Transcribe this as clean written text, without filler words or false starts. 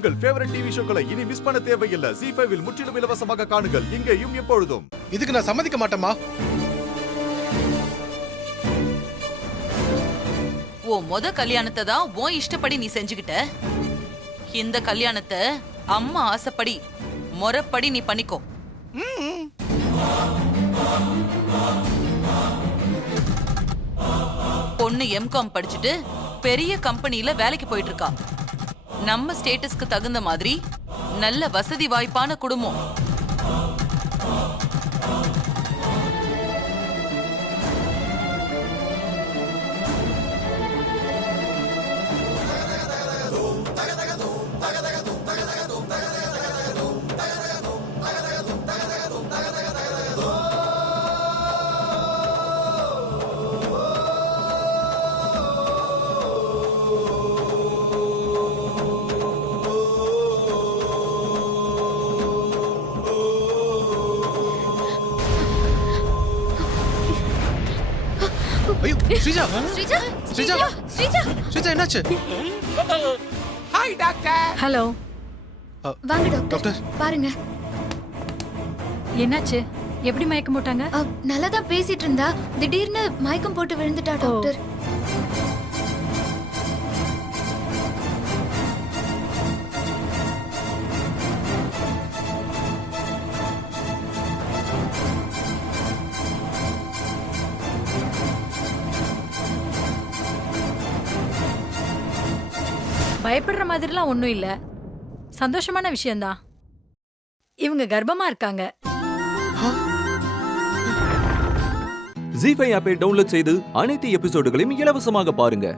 உங்கள் favourite TV ஷோக்களை இனி miss பண்ண தேவையில்லை. ZEE5 இல் முற்றிலும் இலவசமாக காணுங்கள், இங்கேயும் எப்பொழுதும். இதுக்கு நான் சம்மதிக்க மாட்டேமா. மொத கல்யாணத்தை தான் உன் இஷ்டப்படி நீ செஞ்சுக்கிட்ட. இந்த கல்யாணத்தை அம்மா ஆசைப்படி முறைப்படி நீ பண்ணிக்கோ. பொண்ணு எம்காம் படிச்சுட்டு பெரிய கம்பெனில வேலைக்கு போயிட்டு இருக்கா. நம்ம ஸ்டேட்டஸ்க்கு தகுந்த மாதிரி நல்ல வசதி வாய்ப்பான குடும்பம். ஐயோ ஸ்ரீஜா ஸ்ரீஜா ஸ்ரீஜா ஸ்ரீஜா ஸ்ரீஜா என்னாச்சு? Hi doctor. ஹலோ. வாங்க டாக்டர். டாக்டர் பாருங்க. என்னாச்சு? எப்படி மயக்கம் போட்டாங்க? நல்லா தான் பேசிட்டு இருந்தா திடீர்னு மயக்கம் போட்டு விழுந்துட்டா டாக்டர். பயப்படுற மாதிரிலாம் ஒண்ணும் இல்ல. சந்தோஷமான விஷயம்தான். இவங்க கர்ப்பமா இருக்காங்க. ZEE5 ஆப்பை டவுன்லோட் செய்து அனைத்து எபிசோடுகளையும் இலவசமாக பாருங்க.